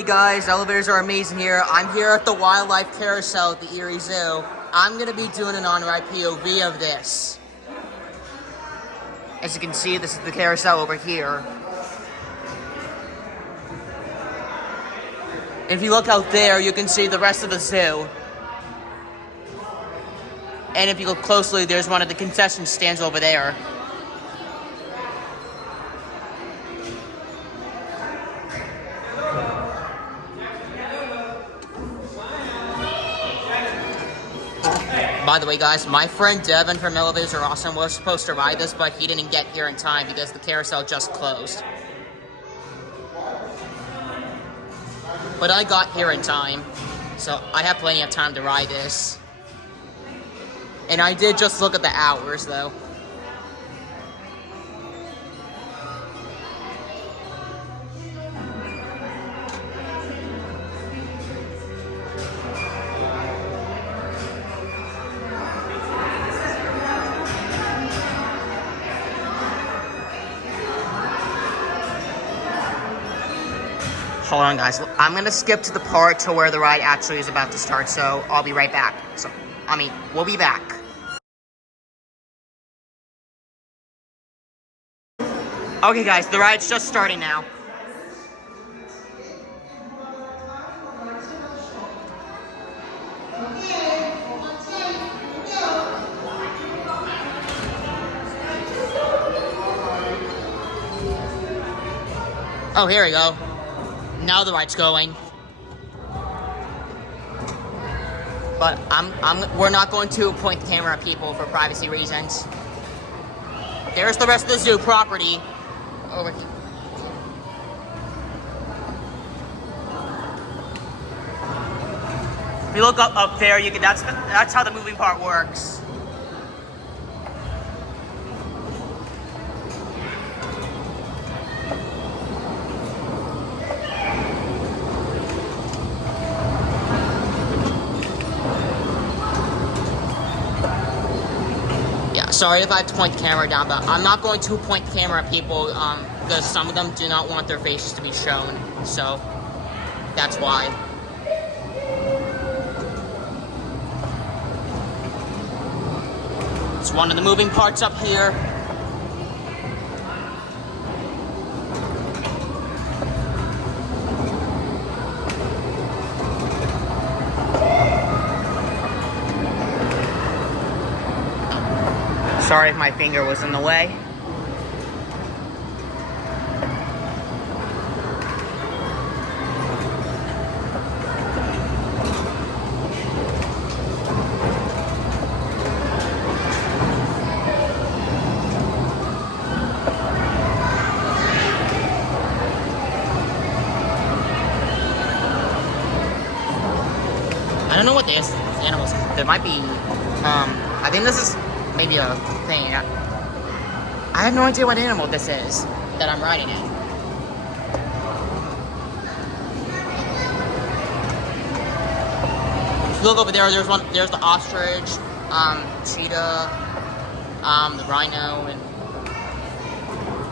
Hey guys, elevators are amazing here. I'm here at the Wildlife Carousel at the Erie Zoo. I'm going to be doing an on-ride POV of this. As you can see, this is the carousel over here. If you look out there, you can see the rest of the zoo. And if you look closely, there's one of the concession stands over there. By the way, guys, my friend Devin from Elevators Are Awesome was supposed to ride this, but he didn't get here in time because the carousel just closed. But I got here in time, so I have plenty of time to ride this. And I did just look at the hours, though. Hold on, guys. I'm gonna skip to the part to where the ride actually is about to start, so I'll be right back. We'll be back. Okay, guys, the ride's just starting now. Oh, here we go. Now the ride's going. But we're not going to point the camera at people for privacy reasons. There's the rest of the zoo property over here. If you look up there, you can. That's how the moving part works. Sorry if I have to point the camera down, but I'm not going to point the camera at people because some of them do not want their faces to be shown. So that's why. It's one of the moving parts up here. Sorry if my finger was in the way. I don't know what this animals. There might be. I think this is maybe a thing. I have no idea what animal this is that I'm riding in. If you look over there, there's the ostrich, cheetah, the rhino, and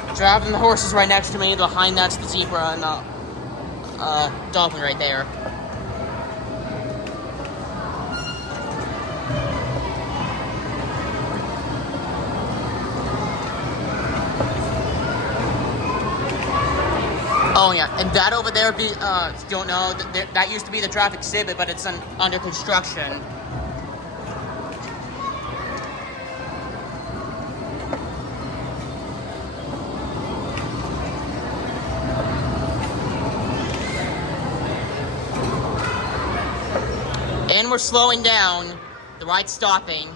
the giraffe, and the horse is right next to me. Behind that's the zebra and the dolphin right there. Oh yeah, and that over there, if you don't know, that used to be the traffic exhibit, but it's under construction. And we're slowing down. The ride's stopping.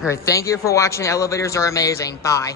Alright, thank you for watching. Elevators Are Amazing. Bye.